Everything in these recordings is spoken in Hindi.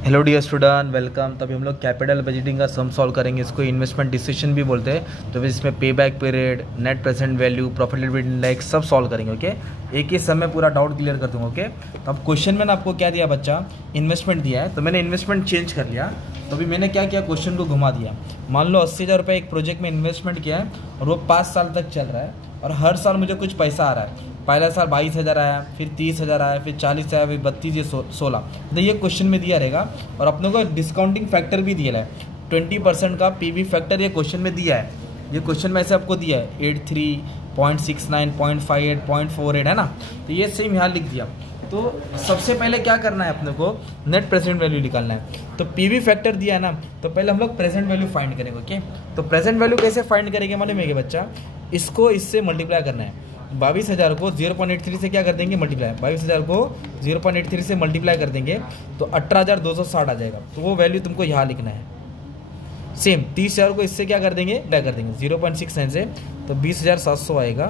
Hello dear student, welcome. तभी हम लोग कैपिटल बजटिंग का सम सॉल्व करेंगे। इसको इन्वेस्टमेंट डिसीजन भी बोलते हैं। तो फिर इसमें पे back period, net present value, profitability index सब सॉल्व करेंगे। ओके, एक ही समय पूरा डाउट क्लियर कर दूंगा। ओके, तो अब क्वेश्चन में आपको क्या दिया बच्चा, इन्वेस्टमेंट दिया है। तो मैंने इन्वेस्टमेंट चेंज कर लिया। तो अभी मैंने क्या किया, क्वेश्चन को घुमा दिया। मान लो 80,000 रुपये एक प्रोजेक्ट में इन्वेस्टमेंट किया है और वो 5 साल तक चल रहा है और हर साल मुझे कुछ पैसा आ रहा है। पहला साल 22,000 आया, फिर 30,000 आया, फिर 40 आया, फिर 32 या 16। तो ये क्वेश्चन में दिया रहेगा। और अपने को डिस्काउंटिंग फैक्टर भी दिया है 20% का पीवी फैक्टर। ये क्वेश्चन में दिया है। ये क्वेश्चन में ऐसे आपको दिया है 83, 0.69, 0.58, 0.48 है ना। तो ये सेम यहाँ लिख दिया। तो सबसे पहले क्या करना है अपने को, नेट प्रेजेंट वैल्यू निकालना है। तो पीवी फैक्टर दिया है ना, तो पहले हम लोग प्रेजेंट वैल्यू फाइंड करेंगे। ओके, तो प्रेजेंट वैल्यू कैसे फाइंड करेंगे मालूम है कि बच्चा, इसको इससे मल्टीप्लाई करना है। 22,000 को 0.83 से क्या कर देंगे, मल्टीप्लाई। 22,000 को 0.83 से मल्टीप्लाई कर देंगे तो 18,260 आ जाएगा। तो वो वैल्यू तुमको यहाँ लिखना है। सेम 30,000 को इससे क्या कर देंगे, मल्टीप्लाई कर देंगे 0.69 से, तो 20,700 आएगा।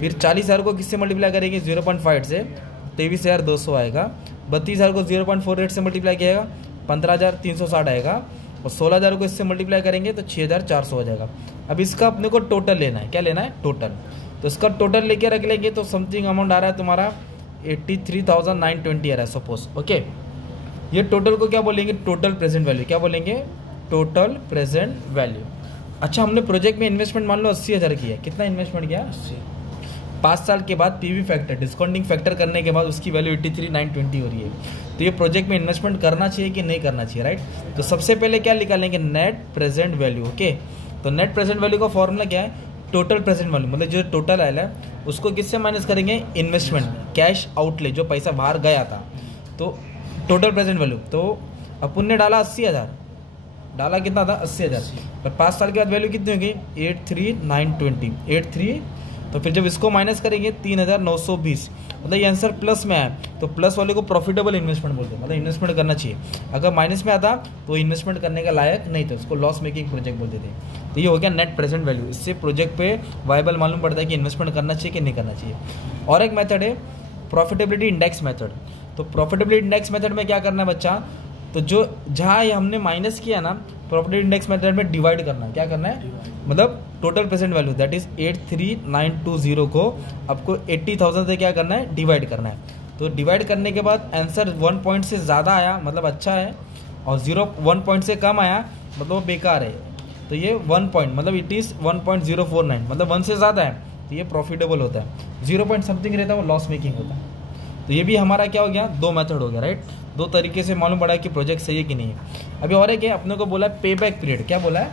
फिर 40,000 को किससे मल्टीप्लाई करेंगे, 0.5 से, 23,200 आएगा। 32,000 को 0.48 से मल्टीप्लाई किया 15,360 आएगा। और 16,000 को इससे मल्टीप्लाई करेंगे तो 6,400 हो जाएगा। अब इसका अपने को टोटल लेना है। क्या लेना है, टोटल। तो इसका टोटल लेके रख लेंगे तो समथिंग अमाउंट आ रहा है तुम्हारा 83,920 आ रहा है सपोज। ओके, ये टोटल को क्या बोलेंगे, टोटल प्रेजेंट वैल्यू। क्या बोलेंगे, टोटल प्रेजेंट वैल्यू। अच्छा, हमने प्रोजेक्ट में इन्वेस्टमेंट मान लो 80,000 किया। कितना इन्वेस्टमेंट किया, 80। 5 साल के बाद पीवी फैक्टर, डिस्काउंटिंग फैक्टर करने के बाद उसकी वैल्यू 83,920 हो रही है। तो ये प्रोजेक्ट में इन्वेस्टमेंट करना चाहिए कि नहीं करना चाहिए, राइट। तो सबसे पहले क्या निकालेंगे, नेट प्रेजेंट वैल्यू। ओके, तो नेट प्रेजेंट वैल्यू का फॉर्मूला क्या है, टोटल प्रेजेंट वैल्यू, मतलब जो टोटल आया है उसको किससे माइनस करेंगे, इन्वेस्टमेंट, कैश आउटले, जो पैसा बाहर गया था। तो टोटल प्रेजेंट वैल्यू, तो अपन ने डाला 80,000, डाला कितना था, 80,000। पर 5 साल के बाद वैल्यू कितनी होगी, 83,920, 83। तो फिर जब इसको माइनस करेंगे 3,920, मतलब ये आंसर प्लस में आया। तो प्लस वाले को प्रॉफिटेबल इन्वेस्टमेंट बोलते हैं, मतलब इन्वेस्टमेंट करना चाहिए। अगर माइनस में आता तो इन्वेस्टमेंट करने का लायक नहीं था, उसको लॉस मेकिंग प्रोजेक्ट बोलते थे। तो ये हो गया नेट प्रेजेंट वैल्यू। इससे प्रोजेक्ट पे वायबल मालूम पड़ता है कि इन्वेस्टमेंट करना चाहिए कि नहीं करना चाहिए। और एक मेथड है प्रॉफिटेबिलिटी इंडेक्स मेथड। तो प्रॉफिटेबिलिटी इंडेक्स मेथड में क्या करना है बच्चा, तो जो जहाँ ये हमने माइनस किया ना, प्रॉफिटेबिलिटी इंडेक्स मेथड में डिवाइड करना है। क्या करना है, मतलब total present value that is 83,920 को आपको 80,000 से क्या करना है, डिवाइड करना है। तो डिवाइड करने के बाद आंसर 1 पॉइंट से ज़्यादा आया मतलब अच्छा है, और 1 पॉइंट से कम आया मतलब वो बेकार है। तो ये 1 पॉइंट मतलब इट इज़ 1.049, मतलब 1 से ज़्यादा है तो ये प्रॉफिटेबल होता है। 0 पॉइंट समथिंग रहता है वो लॉस मेकिंग होता है। तो ये भी हमारा क्या हो गया, 2 मेथड हो गया, राइट। 2 तरीके से मालूम पड़ा है कि प्रोजेक्ट सही है कि नहीं है। अभी और एक है, अपने को बोला है पे बैक पीरियड। क्या बोला है,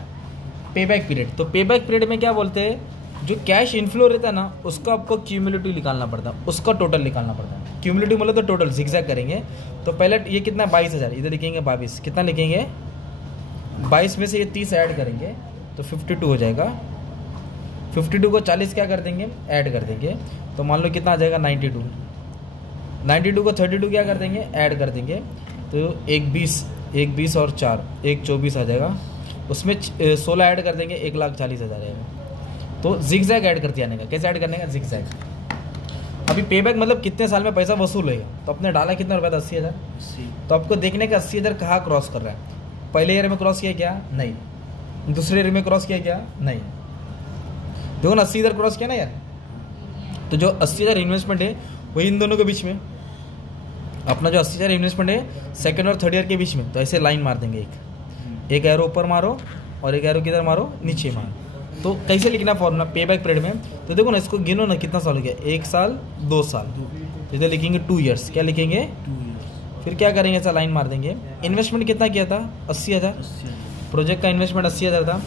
पे बैक पीरियड। तो पे बैक पीरियड में क्या बोलते हैं, जो कैश इनफ्लो रहता है ना उसका आपको क्यूमुलेटिव निकालना पड़ता है, उसका टोटल निकालना पड़ता है। क्यूमुलेटिव मतलब तो टोटल जिगजैग करेंगे। तो पहले ये कितना, 22,000, इधर लिखेंगे 22, कितना लिखेंगे 22 में से ये 30 ऐड करेंगे तो 52 हो जाएगा। 52 को 40 क्या कर देंगे, ऐड कर देंगे। तो मान लो कितना आ जाएगा, 92। 92 को 32 क्या कर देंगे, ऐड कर देंगे। तो एक 20 और 4, एक 24 आ जाएगा। उसमें 16 ऐड कर देंगे, 1,40,000 आएगा। तो जिगजैग ऐड करते आने का। कैसे ऐड करने का, जिगजैग। अभी पे बैक मतलब कितने साल में पैसा वसूल होगा। तो अपने डाला कितना रुपया था, 80,000। तो आपको देखने का 80,000 कहाँ क्रॉस कर रहा है, पहले ईयर में क्रॉस किया क्या, नहीं। दूसरे ईयर में क्रॉस किया क्या, नहीं। देखो ना 80,000 क्रॉस किया ना यार। तो जो 80,000 इन्वेस्टमेंट है वही इन दोनों के बीच में, अपना जो 80,000 इन्वेस्टमेंट है सेकंड और थर्ड ईयर के बीच में। तो ऐसे लाइन मार देंगे, एक एरो ऊपर मारो और एक एरो किधर मारो, नीचे मारो। तो कैसे लिखना फॉर्मूला पे बैक पीरियड में, तो देखो ना इसको गिनो ना कितना साल हो गया, 1 साल 2 साल। तो इधर लिखेंगे 2 ईयर्स। क्या लिखेंगे, 2 ईयर्स। फिर क्या करेंगे, ऐसा लाइन मार देंगे। इन्वेस्टमेंट कितना किया था, 80,000। प्रोजेक्ट का इन्वेस्टमेंट 80,000 था,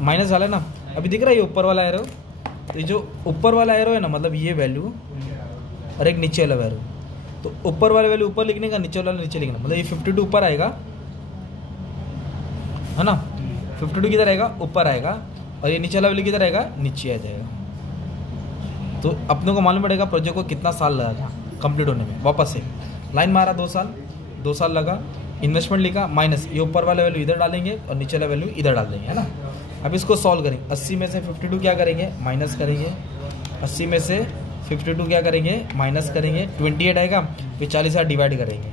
माइनस वाला ना। अभी दिख रहा है ये ऊपर वाला एरो, तो ये जो ऊपर वाला एरो है ना, मतलब ये वैल्यू और एक नीचे वाला एरो। तो ऊपर वाले वैल्यू ऊपर लिखने का, नीचे वाला नीचे लिखना, मतलब ये 52 ऊपर आएगा है ना। 52 किधर आएगा, ऊपर आएगा। और ये नीचे वाला वैल्यू किधर आएगा, नीचे आ जाएगा। तो अपनों को मालूम पड़ेगा प्रोजेक्ट को कितना साल लगा था कंप्लीट होने में। वापस से लाइन मारा, 2 साल लगा। इन्वेस्टमेंट लिखा माइनस, ये ऊपर वाला वैल्यू इधर डालेंगे और नीचे वाला वैल्यू इधर डाल देंगे, है ना। अब इसको सॉल्व करेंगे। 80 में से 52 क्या करेंगे, माइनस करेंगे। 80 में से 52 क्या करेंगे, माइनस करेंगे। 28 आएगा, फिर 40,000 डिवाइड करेंगे।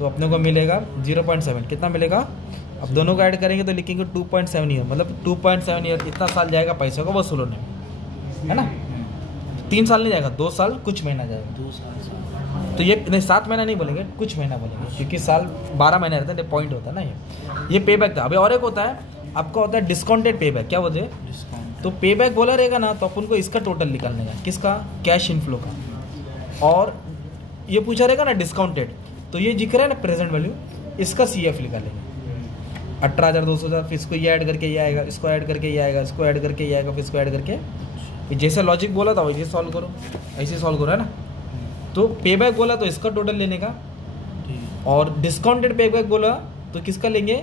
तो अपने को मिलेगा 0.7, कितना मिलेगा? अब दोनों को ऐड करेंगे तो लिखेंगे 2.7 ईयर, मतलब 2.7 ईयर इतना साल जाएगा पैसों को वसूल होने में, है ना? 3 साल नहीं जाएगा, 2 साल कुछ महीना जाएगा। 2 साल। तो ये नहीं 7 महीना नहीं बोलेंगे, कुछ महीना बोलेंगे, क्योंकि साल 12 महीने रहते हैं, पॉइंट होता है ना ये पे बैक था। अभी और एक होता है आपका, होता है डिस्काउंटेड पे बैक। क्या बोलते हैं? डिस्काउंट। तो पे बैक बोला रहेगा ना, तो अपन को इसका टोटल निकालने का, किसका? कैश इनफ्लो का। और ये पूछा रहेगा ना डिस्काउंटेड, तो ये जिक्र है ना प्रेजेंट वैल्यू, इसका CF निकालेंगे 18,200, फिर इसको ये ऐड करके ये आएगा, इसको ऐड करके ये आएगा, इसको ऐड करके ये आएगा, फिर इसको ऐड करके, जैसे लॉजिक बोला था वैसे सॉल्व करो, ऐसे सॉल्व करो, है ना? तो पे बैक बोला तो इसका टोटल लेने का, और डिस्काउंटेड पे बैक बोला तो किसका लेंगे?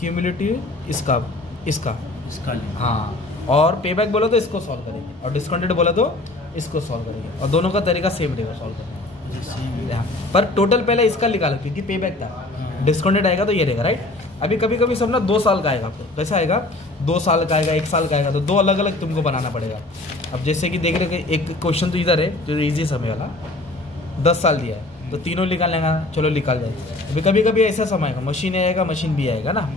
क्यूमुलेटिव इसका लेंगे। हाँ, और पे बैक बोला तो इसको सॉल्व करेंगे, और डिस्काउंटेड बोला तो इसको सॉल्व करेंगे, और दोनों का तरीका सेम रहेगा सॉल्व करने का। पर टोटल पहले इसका निकालो, क्योंकि पे बैक था, डिस्काउंटेड आएगा तो ये रहेगा, राइट? अभी कभी कभी सब ना 2 साल का आएगा, आपको कैसा आएगा? 2 साल का आएगा, 1 साल का आएगा, तो 2 अलग अलग तुमको बनाना पड़ेगा। अब जैसे कि देख रहे एक क्वेश्चन तो इधर है जो इजी समय वाला, 10 साल दिया है, तो तीनों निकाल लेगा, चलो निकाल जाए। अभी कभी कभी ऐसा समय आएगा, मशीन आएगा, मशीन भी आएगा ना,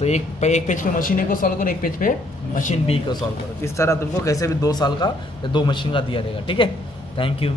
तो एक पेज पे मशीन ए को सॉल्व करो, एक पेज पे मशीन बी को सॉल्व करो। इस तरह तुमको कैसे भी 2 साल का या 2 मशीन का दिया रहेगा, ठीक है? Thank you.